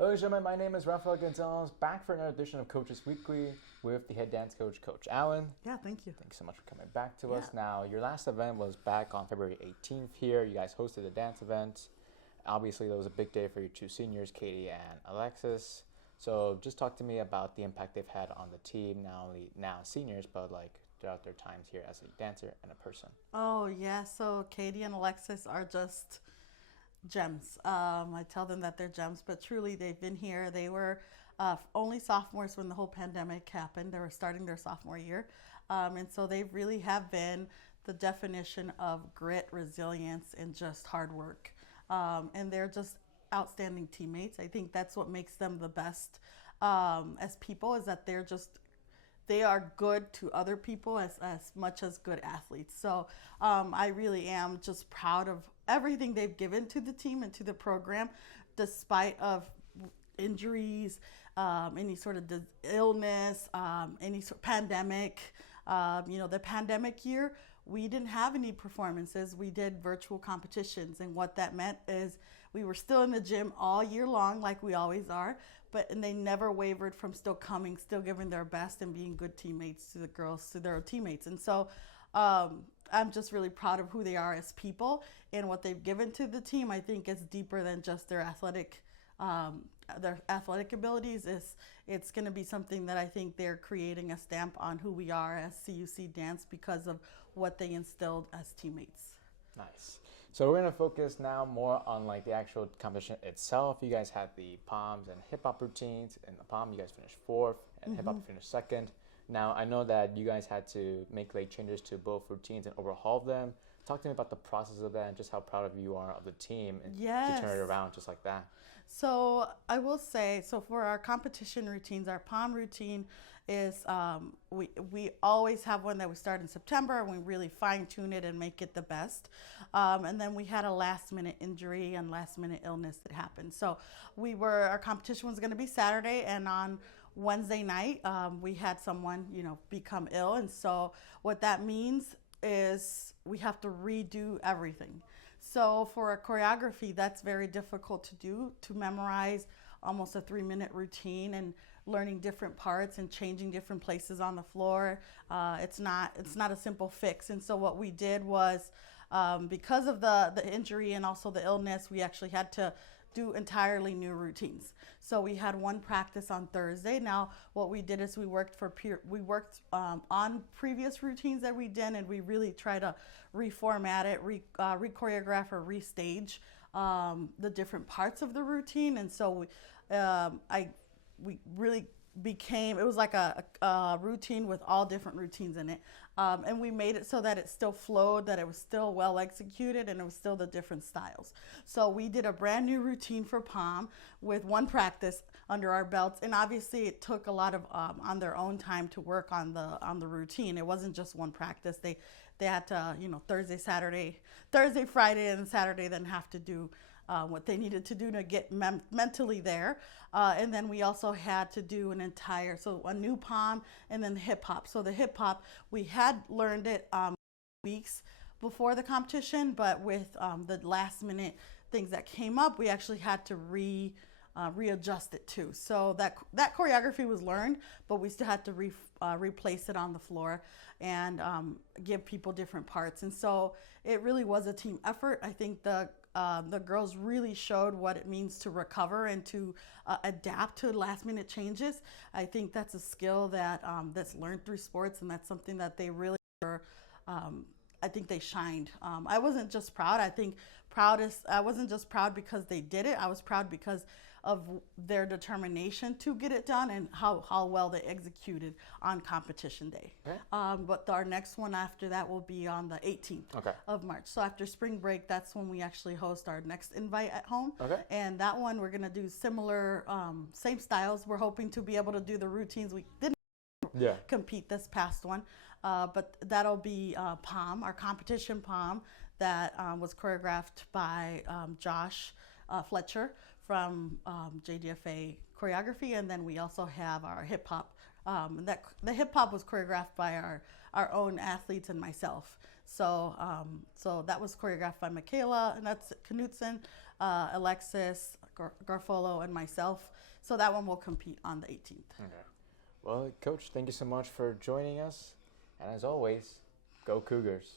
Hello, gentlemen. My name is Rafael Gonzalez, back for another edition of Coaches Weekly with the head dance coach, Coach Allen. Yeah, thank you. Thanks so much for coming back to us. Now, your last event was back on February 18th here. You guys hosted a dance event. Obviously, that was a big day for your two seniors, Katie and Alexis. So just talk to me about the impact they've had on the team, not only now seniors, but like throughout their times here as a dancer and a person. Oh, yeah. So Katie and Alexis are just gems. I tell them that they're gems, but truly they've been here. They were only sophomores when the whole pandemic happened. They were starting their sophomore year. And so they really have been the definition of grit, resilience, and just hard work. And they're just outstanding teammates. I think that's what makes them the best as people, is that they are good to other people as much as good athletes. So I really am just proud of everything they've given to the team and to the program, despite of injuries, any sort of illness, any sort of pandemic. The pandemic year, we didn't have any performances. We did virtual competitions, and what that meant is we were still in the gym all year long, like we always are, and they never wavered from still coming, still giving their best and being good teammates to the girls, to their teammates. And so I'm just really proud of who they are as people and what they've given to the team. I think it's deeper than just their athletic abilities. It's going to be something that I think they're creating a stamp on who we are as CUC Dance because of what they instilled as teammates. Nice. So we're going to focus now more on like the actual competition itself. You guys had the POMs and hip hop routines. In the POM, you guys finished fourth, and hip hop finished second. Now, I know that you guys had to make late changes to both routines and overhaul them. Talk to me about the process of that and just how proud of you are of the team and to turn it around just like that. So I will say, for our competition routines, our POM routine is we always have one that we start in September, and we really fine tune it and make it the best. And then we had a last minute injury and last minute illness that happened. So our competition was going to be Saturday, and on Wednesday night we had someone become ill, and so what that means is we have to redo everything. So for a choreography, that's very difficult to do, to memorize almost a 3-minute routine and learning different parts and changing different places on the floor. It's not a simple fix. And so what we did was, because of the injury and also the illness, we actually had to do entirely new routines. So we had one practice on Thursday. Now what we did is we worked on previous routines that we did, and we really try to reformat it, re-choreograph or restage the different parts of the routine. And so we really it was like a routine with all different routines in it. And we made it so that it still flowed, that it was still well executed, and it was still the different styles. So we did a brand new routine for POM with one practice under our belts, and obviously it took a lot of on their own time to work on the routine. It wasn't just one practice. They had to, Thursday, Friday, and Saturday then have to do what they needed to do to get mentally there. And then we also had to do a new POM and then hip hop. So the hip hop, we had learned it weeks before the competition, but with the last minute things that came up, we actually had to readjust it too. So that choreography was learned, but we still had to replace it on the floor and give people different parts. And so it really was a team effort. I think the girls really showed what it means to recover and to adapt to last minute changes. I think that's a skill that's learned through sports, and that's something that they really were. I think they shined. I wasn't just proud. I wasn't just proud because they did it. I was proud because of their determination to get it done and how well they executed on competition day. Okay. But our next one after that will be on the 18th of March. So after spring break, that's when we actually host our next invite at home. Okay. And that one we're going to do similar, same styles. We're hoping to be able to do the routines we didn't compete this past one. But that'll be POM, our competition POM, that was choreographed by Josh Fletcher from JDFA Choreography, and then we also have our hip hop. The hip hop was choreographed by our own athletes and myself. So that was choreographed by Michaela, and that's Knutson, Alexis, Garfolo, and myself. So that one will compete on the 18th. Okay. Well, Coach, thank you so much for joining us. And as always, go Cougars.